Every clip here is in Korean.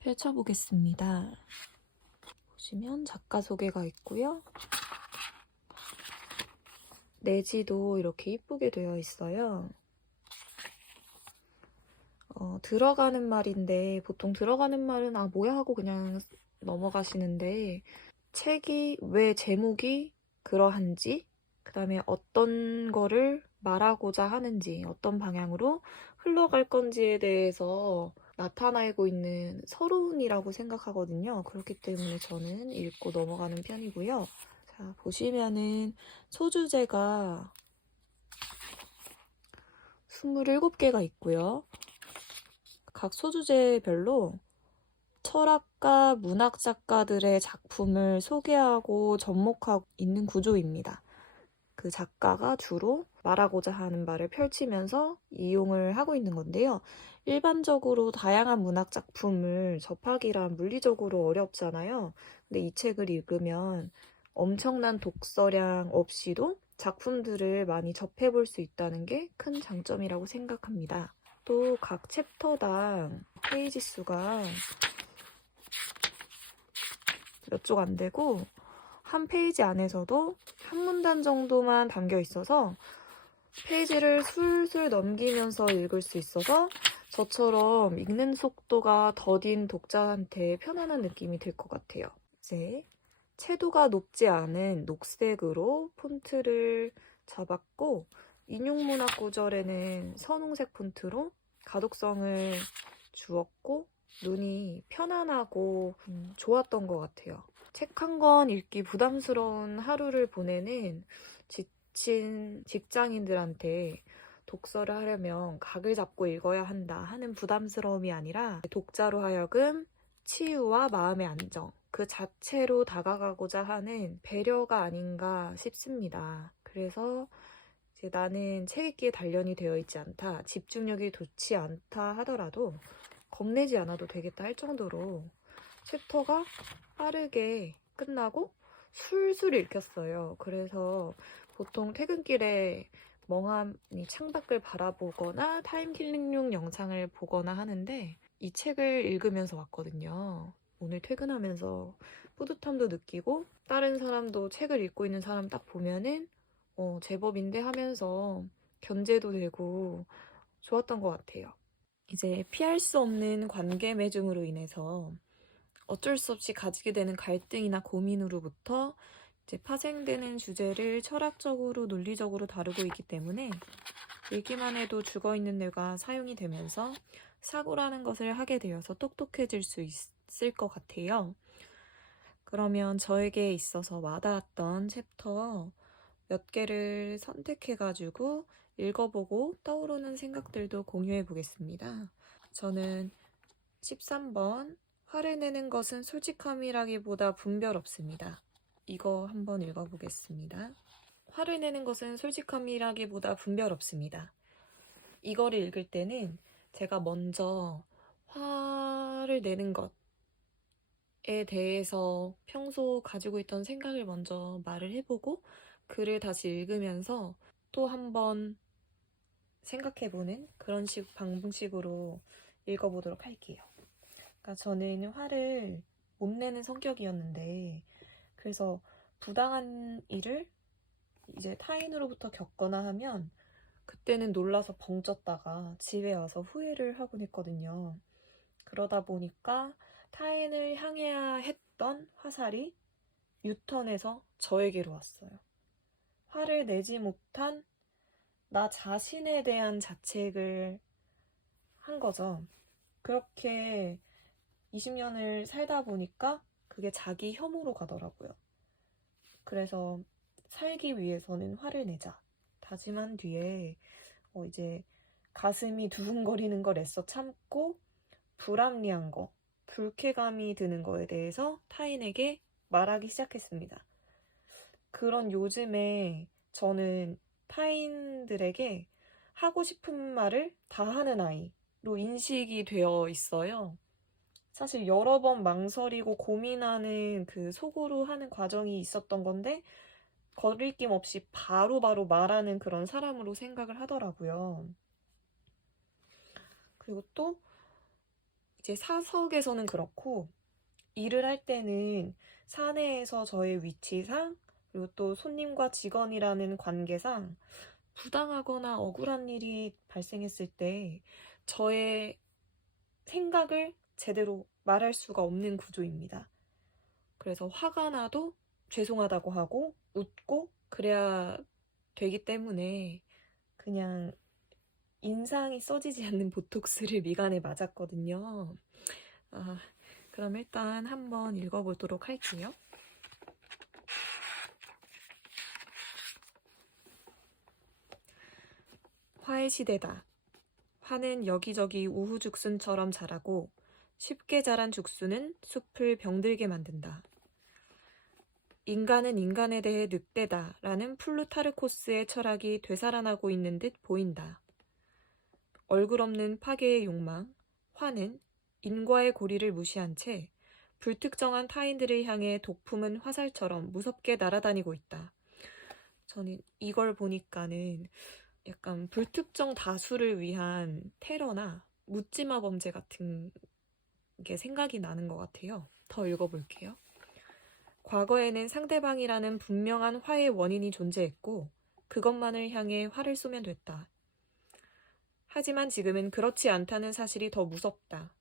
펼쳐보겠습니다. 보시면 작가 소개가 있고요. 내지도 이렇게 이쁘게 되어 있어요. 들어가는 말인데 보통 들어가는 말은 아 뭐야 하고 그냥 넘어가시는데 책이 왜 제목이 그러한지, 그 다음에 어떤 거를 말하고자 하는지, 어떤 방향으로 흘러갈 건지에 대해서 나타내고 있는 서론이라고 생각하거든요. 그렇기 때문에 저는 읽고 넘어가는 편이고요. 자, 보시면은 소주제가 27개가 있고요. 각 소주제별로 철학가, 문학 작가들의 작품을 소개하고 접목하고 있는 구조입니다. 그 작가가 주로 말하고자 하는 말을 펼치면서 이용을 하고 있는 건데요. 일반적으로 다양한 문학 작품을 접하기란 물리적으로 어렵잖아요. 근데 이 책을 읽으면 엄청난 독서량 없이도 작품들을 많이 접해볼 수 있다는 게 큰 장점이라고 생각합니다. 또 각 챕터당 페이지 수가 몇 쪽 안 되고 한 페이지 안에서도 한 문단 정도만 담겨 있어서 페이지를 술술 넘기면서 읽을 수 있어서 저처럼 읽는 속도가 더딘 독자한테 편안한 느낌이 들 것 같아요. 이제 채도가 높지 않은 녹색으로 폰트를 잡았고 인용문학 구절에는 선홍색 폰트로 가독성을 주었고 눈이 편안하고 좋았던 것 같아요. 책 한 권 읽기 부담스러운 하루를 보내는 지친 직장인들한테 독서를 하려면 각을 잡고 읽어야 한다 하는 부담스러움이 아니라 독자로 하여금 치유와 마음의 안정, 그 자체로 다가가고자 하는 배려가 아닌가 싶습니다. 그래서 이제 나는 책 읽기에 단련이 되어 있지 않다, 집중력이 좋지 않다 하더라도 겁내지 않아도 되겠다 할 정도로 챕터가 빠르게 끝나고 술술 읽혔어요. 그래서 보통 퇴근길에 멍하니 창밖을 바라보거나 타임킬링용 영상을 보거나 하는데 이 책을 읽으면서 왔거든요. 오늘 퇴근하면서 뿌듯함도 느끼고 다른 사람도 책을 읽고 있는 사람 딱 보면은 제법인데 하면서 견제도 되고 좋았던 것 같아요. 이제 피할 수 없는 관계 맺음으로 인해서 어쩔 수 없이 가지게 되는 갈등이나 고민으로부터 이제 파생되는 주제를 철학적으로, 논리적으로 다루고 있기 때문에 읽기만 해도 죽어있는 뇌가 사용이 되면서 사고라는 것을 하게 되어서 똑똑해질 수 있을 것 같아요. 그러면 저에게 있어서 와닿았던 챕터 몇 개를 선택해가지고 읽어보고 떠오르는 생각들도 공유해 보겠습니다. 저는 13번 화를 내는 것은 솔직함이라기보다 분별 없습니다. 이거 한번 읽어보겠습니다. 화를 내는 것은 솔직함이라기보다 분별 없습니다. 이거를 읽을 때는 제가 먼저 화를 내는 것에 대해서 평소 가지고 있던 생각을 먼저 말을 해보고 글을 다시 읽으면서 또 한번 생각해보는 그런 방식으로 읽어보도록 할게요. 그러니까 저는 화를 못 내는 성격이었는데 그래서 부당한 일을 이제 타인으로부터 겪거나 하면 그때는 놀라서 벙쪘다가 집에 와서 후회를 하곤 했거든요. 그러다 보니까 타인을 향해야 했던 화살이 유턴해서 저에게로 왔어요. 화를 내지 못한 나 자신에 대한 자책을 한 거죠. 그렇게 20년을 살다 보니까 그게 자기 혐오로 가더라고요. 그래서 살기 위해서는 화를 내자 다짐한 뒤에 이제 가슴이 두근거리는 걸 애써 참고 불합리한 거, 불쾌감이 드는 거에 대해서 타인에게 말하기 시작했습니다. 그런 요즘에 저는 타인들에게 하고 싶은 말을 다 하는 아이로 인식이 되어 있어요. 사실 여러 번 망설이고 고민하는 그 속으로 하는 과정이 있었던 건데 거리낌 없이 바로바로 말하는 그런 사람으로 생각을 하더라고요. 그리고 또 이제 사석에서는 그렇고 일을 할 때는 사내에서 저의 위치상 그리고 또 손님과 직원이라는 관계상 부당하거나 억울한 일이 발생했을 때 저의 생각을 제대로 말할 수가 없는 구조입니다. 그래서 화가 나도 죄송하다고 하고 웃고 그래야 되기 때문에 그냥 인상이 써지지 않는 보톡스를 미간에 맞았거든요. 그럼 일단 한번 읽어보도록 할게요. 화의 시대다. 화는 여기저기 우후죽순처럼 자라고 쉽게 자란 죽순은 숲을 병들게 만든다. 인간은 인간에 대해 늑대다 라는 플루타르코스의 철학이 되살아나고 있는 듯 보인다. 얼굴 없는 파괴의 욕망, 화는 인과의 고리를 무시한 채 불특정한 타인들을 향해 독품은 화살처럼 무섭게 날아다니고 있다. 저는 이걸 보니까는 약간 불특정 다수를 위한 테러나 묻지마 범죄 같은 게 생각이 나는 것 같아요. 더 읽어볼게요. 과거에는 상대방이라는 분명한 화의 원인이 존재했고 그것만을 향해 화를 쏘면 됐다. 하지만 지금은 그렇지 않다는 사실이 더 무섭다.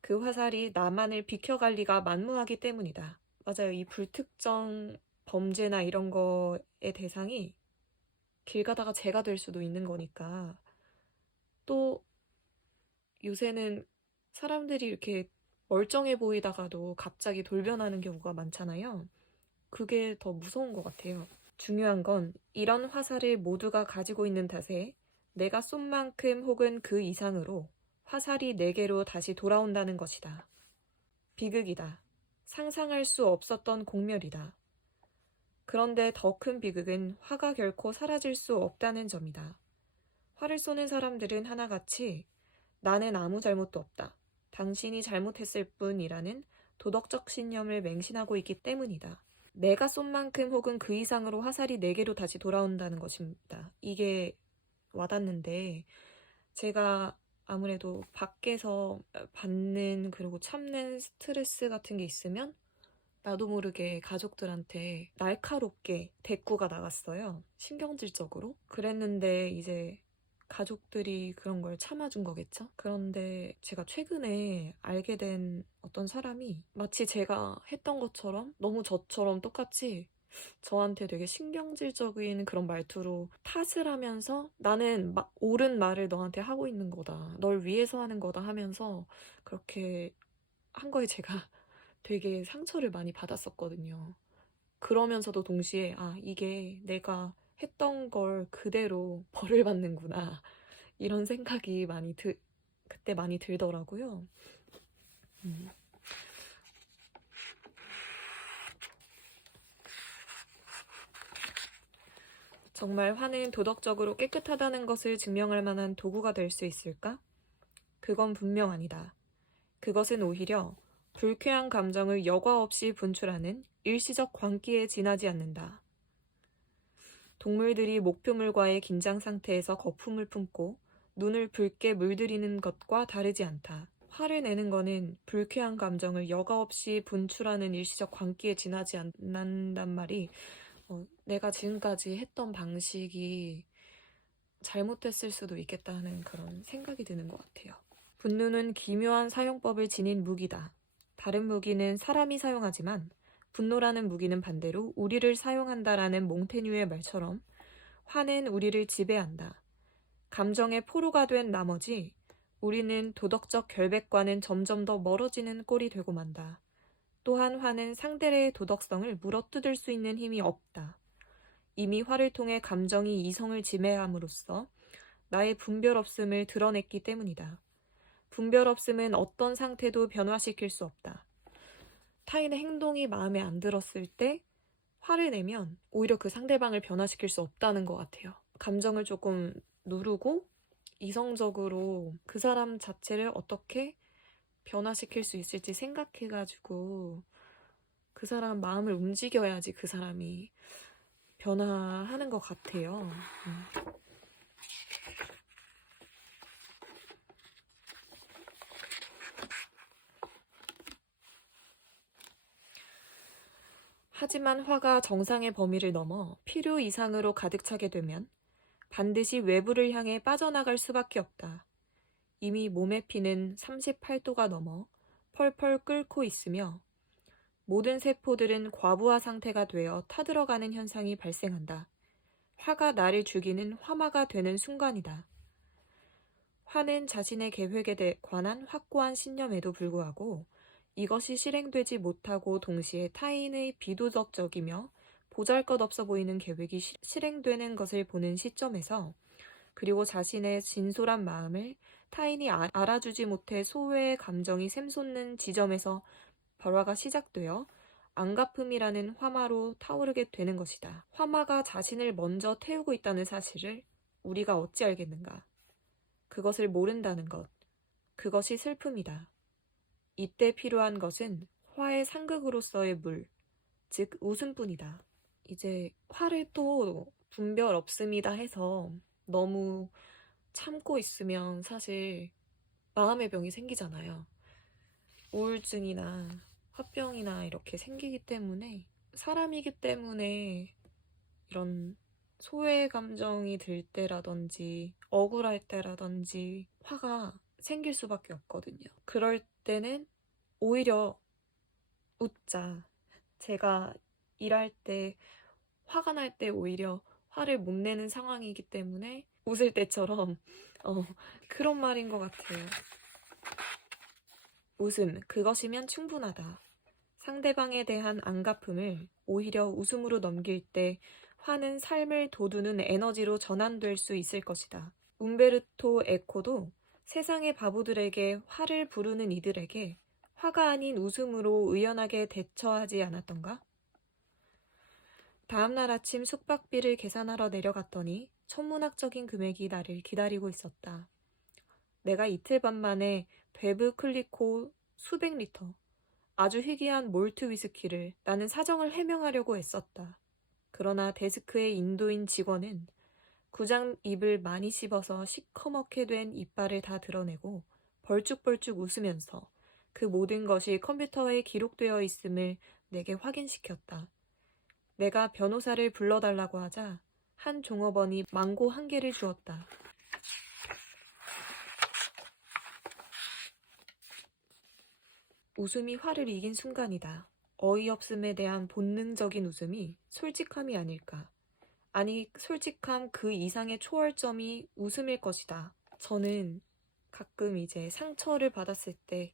그 화살이 나만을 비켜갈 리가 만무하기 때문이다. 맞아요. 이 불특정 범죄나 이런 거의 대상이 길 가다가 제가 될 수도 있는 거니까. 또 요새는 사람들이 이렇게 멀쩡해 보이다가도 갑자기 돌변하는 경우가 많잖아요. 그게 더 무서운 것 같아요. 중요한 건 이런 화살을 모두가 가지고 있는 탓에 내가 쏜 만큼 혹은 그 이상으로 화살이 내게로 다시 돌아온다는 것이다. 비극이다. 상상할 수 없었던 공멸이다. 그런데 더 큰 비극은 화가 결코 사라질 수 없다는 점이다. 화를 쏘는 사람들은 하나같이 나는 아무 잘못도 없다. 당신이 잘못했을 뿐이라는 도덕적 신념을 맹신하고 있기 때문이다. 내가 쏜 만큼 혹은 그 이상으로 화살이 내게로 다시 돌아온다는 것입니다. 이게 와닿는데 제가 아무래도 밖에서 받는 그리고 참는 스트레스 같은 게 있으면 나도 모르게 가족들한테 날카롭게 대꾸가 나갔어요. 신경질적으로. 그랬는데 이제 가족들이 그런 걸 참아준 거겠죠? 그런데 제가 최근에 알게 된 어떤 사람이 마치 제가 했던 것처럼 너무 저처럼 똑같이 저한테 되게 신경질적인 그런 말투로 탓을 하면서 나는 옳은 말을 너한테 하고 있는 거다. 널 위해서 하는 거다 하면서 그렇게 한 거에 제가 되게 상처를 많이 받았었거든요. 그러면서도 동시에 이게 내가 했던 걸 그대로 벌을 받는구나. 이런 생각이 그때 많이 들더라고요. 정말 화는 도덕적으로 깨끗하다는 것을 증명할 만한 도구가 될 수 있을까? 그건 분명 아니다. 그것은 오히려 불쾌한 감정을 여과 없이 분출하는 일시적 광기에 지나지 않는다. 동물들이 목표물과의 긴장 상태에서 거품을 품고 눈을 붉게 물들이는 것과 다르지 않다. 화를 내는 거는 불쾌한 감정을 여과 없이 분출하는 일시적 광기에 지나지 않는단 말이 내가 지금까지 했던 방식이 잘못됐을 수도 있겠다 하는 그런 생각이 드는 것 같아요. 분노는 기묘한 사용법을 지닌 무기다. 다른 무기는 사람이 사용하지만 분노라는 무기는 반대로 우리를 사용한다라는 몽테뉴의 말처럼 화는 우리를 지배한다. 감정의 포로가 된 나머지 우리는 도덕적 결백과는 점점 더 멀어지는 꼴이 되고 만다. 또한 화는 상대의 도덕성을 물어뜯을 수 있는 힘이 없다. 이미 화를 통해 감정이 이성을 지배함으로써 나의 분별 없음을 드러냈기 때문이다. 분별 없음은 어떤 상태도 변화시킬 수 없다. 타인의 행동이 마음에 안 들었을 때 화를 내면 오히려 그 상대방을 변화시킬 수 없다는 것 같아요. 감정을 조금 누르고 이성적으로 그 사람 자체를 어떻게 변화시킬 수 있을지 생각해가지고 그 사람 마음을 움직여야지 그 사람이 변화하는 것 같아요. 하지만 화가 정상의 범위를 넘어 필요 이상으로 가득 차게 되면 반드시 외부를 향해 빠져나갈 수밖에 없다. 이미 몸의 피는 38도가 넘어 펄펄 끓고 있으며 모든 세포들은 과부하 상태가 되어 타들어가는 현상이 발생한다. 화가 나를 죽이는 화마가 되는 순간이다. 화는 자신의 계획에 관한 확고한 신념에도 불구하고 이것이 실행되지 못하고 동시에 타인의 비도덕적이며 보잘것없어 보이는 계획이 실행되는 것을 보는 시점에서 그리고 자신의 진솔한 마음을 타인이 알아주지 못해 소외의 감정이 샘솟는 지점에서 발화가 시작되어 안갚음이라는 화마로 타오르게 되는 것이다. 화마가 자신을 먼저 태우고 있다는 사실을 우리가 어찌 알겠는가? 그것을 모른다는 것, 그것이 슬픔이다. 이때 필요한 것은 화의 상극으로서의 물, 즉 웃음뿐이다. 이제 화를 또 분별 없습니다 해서 너무 참고 있으면 사실 마음의 병이 생기잖아요. 우울증이나 화병이나 이렇게 생기기 때문에 사람이기 때문에 이런 소외 감정이 들 때라든지 억울할 때라든지 화가 생길 수밖에 없거든요. 그럴 때는 오히려 웃자. 제가 일할 때 화가 날 때 오히려 화를 못 내는 상황이기 때문에 웃을 때처럼 그런 말인 것 같아요. 웃음, 그것이면 충분하다. 상대방에 대한 안갚음을 오히려 웃음으로 넘길 때 화는 삶을 돋우는 에너지로 전환될 수 있을 것이다. 움베르토 에코도 세상의 바보들에게 화를 부르는 이들에게 화가 아닌 웃음으로 의연하게 대처하지 않았던가? 다음날 아침 숙박비를 계산하러 내려갔더니 천문학적인 금액이 나를 기다리고 있었다. 내가 이틀 반 만에 베브 클리코 수백 리터, 아주 희귀한 몰트 위스키를 나는 사정을 해명하려고 애썼다. 그러나 데스크의 인도인 직원은 구장 입을 많이 씹어서 시커멓게 된 이빨을 다 드러내고 벌쭉벌쭉 웃으면서 그 모든 것이 컴퓨터에 기록되어 있음을 내게 확인시켰다. 내가 변호사를 불러달라고 하자 한 종업원이 망고 1개를 주었다. 웃음이 화를 이긴 순간이다. 어이없음에 대한 본능적인 웃음이 솔직함이 아닐까. 아니, 솔직함 그 이상의 초월점이 웃음일 것이다. 저는 가끔 이제 상처를 받았을 때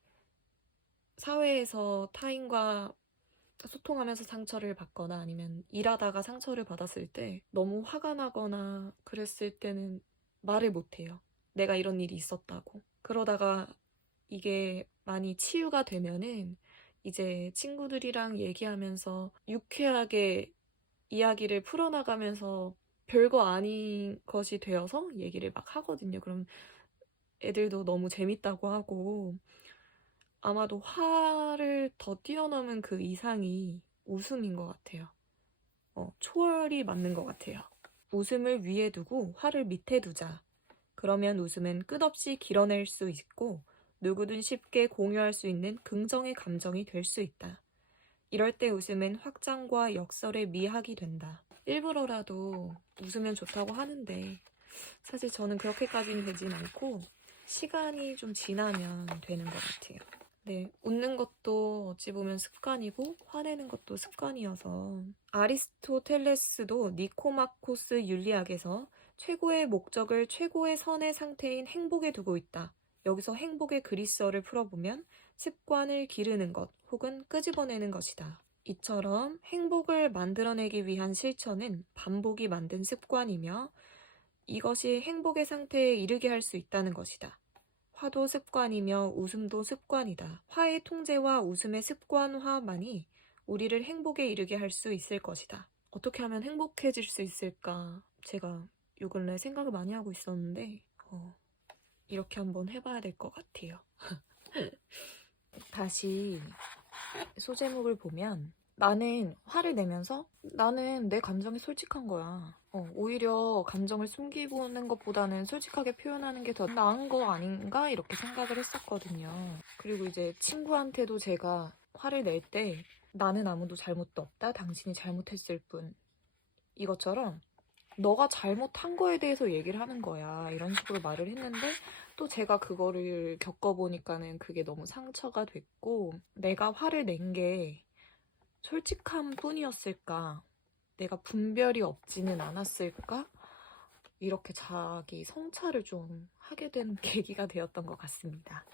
사회에서 타인과 소통하면서 상처를 받거나 아니면 일하다가 상처를 받았을 때 너무 화가 나거나 그랬을 때는 말을 못해요. 내가 이런 일이 있었다고. 그러다가 이게 많이 치유가 되면은 이제 친구들이랑 얘기하면서 유쾌하게 이야기를 풀어나가면서 별거 아닌 것이 되어서 얘기를 막 하거든요. 그럼 애들도 너무 재밌다고 하고 아마도 화를 더 뛰어넘은 그 이상이 웃음인 것 같아요. 초월이 맞는 것 같아요. 웃음을 위에 두고 화를 밑에 두자. 그러면 웃음은 끝없이 길어낼 수 있고 누구든 쉽게 공유할 수 있는 긍정의 감정이 될 수 있다. 이럴 때 웃음은 확장과 역설의 미학이 된다. 일부러라도 웃으면 좋다고 하는데 사실 저는 그렇게까지는 되진 않고 시간이 좀 지나면 되는 것 같아요. 네, 웃는 것도 어찌 보면 습관이고 화내는 것도 습관이어서 아리스토텔레스도 니코마코스 윤리학에서 최고의 목적을 최고의 선의 상태인 행복에 두고 있다. 여기서 행복의 그리스어를 풀어보면 습관을 기르는 것 혹은 끄집어내는 것이다. 이처럼 행복을 만들어내기 위한 실천은 반복이 만든 습관이며 이것이 행복의 상태에 이르게 할 수 있다는 것이다. 화도 습관이며 웃음도 습관이다. 화의 통제와 웃음의 습관화만이 우리를 행복에 이르게 할 수 있을 것이다. 어떻게 하면 행복해질 수 있을까? 제가 요 근래 생각을 많이 하고 있었는데 이렇게 한번 해봐야 될 것 같아요. 다시 소제목을 보면 나는 화를 내면서 나는 내 감정에 솔직한 거야. 오히려 감정을 숨기고는 것보다는 솔직하게 표현하는 게 더 나은 거 아닌가? 이렇게 생각을 했었거든요. 그리고 이제 친구한테도 제가 화를 낼 때 나는 아무도 잘못도 없다. 당신이 잘못했을 뿐. 이것처럼 너가 잘못한 거에 대해서 얘기를 하는 거야. 이런 식으로 말을 했는데 또 제가 그거를 겪어보니까는 그게 너무 상처가 됐고 내가 화를 낸 게 솔직함 뿐이었을까? 내가 분별이 없지는 않았을까? 이렇게 자기 성찰을 좀 하게 된 계기가 되었던 것 같습니다.